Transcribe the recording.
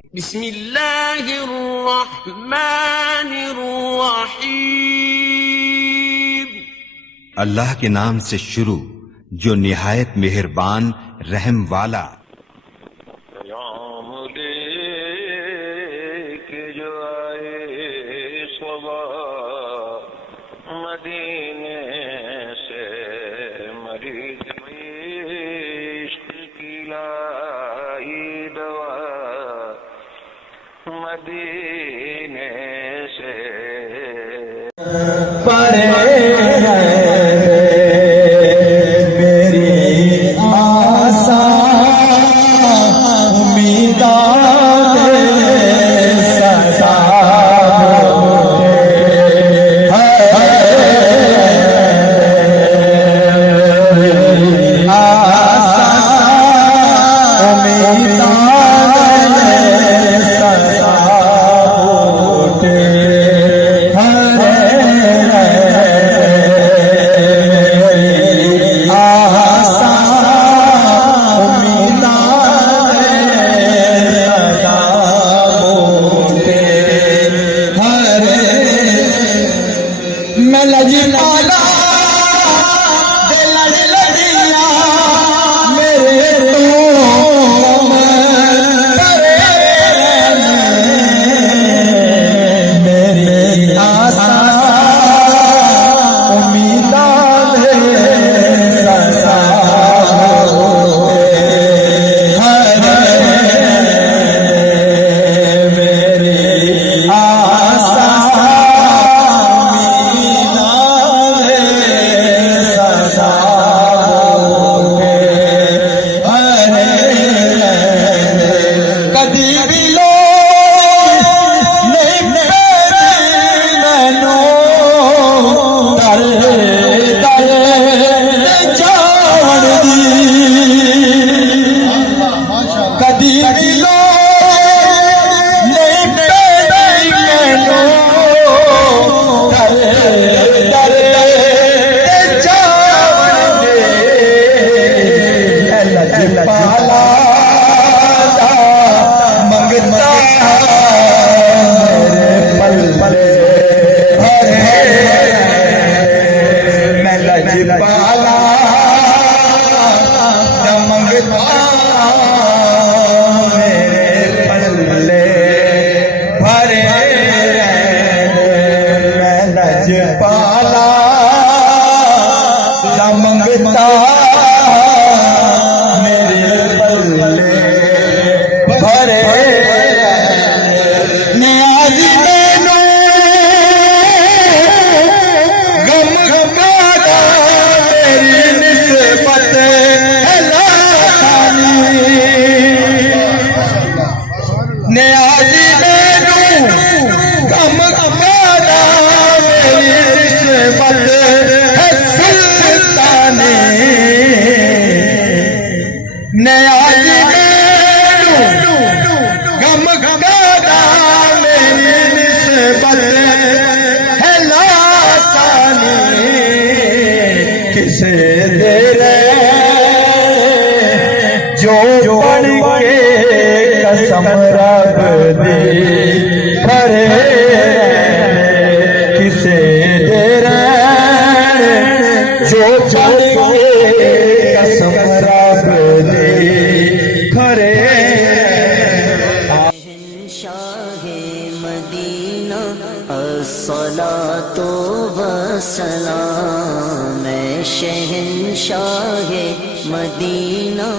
बिस्मिल्लाहिर्रहमानिर्रहीम। अल्लाह के नाम से शुरू जो निहायत मेहरबान रहम वाला। जो आए सुबह मदीने से मरीज इश्क की लाई दवा मदीने से परे मेरी आशा उम्मीदा जो पढ़ के कसम रब दी खरे किसे दे रहे जो पढ़ के कसम रब दी खरे। शहंशाहे मदीना अस्सलातु वस्सलाम, शहंशाहे मदीना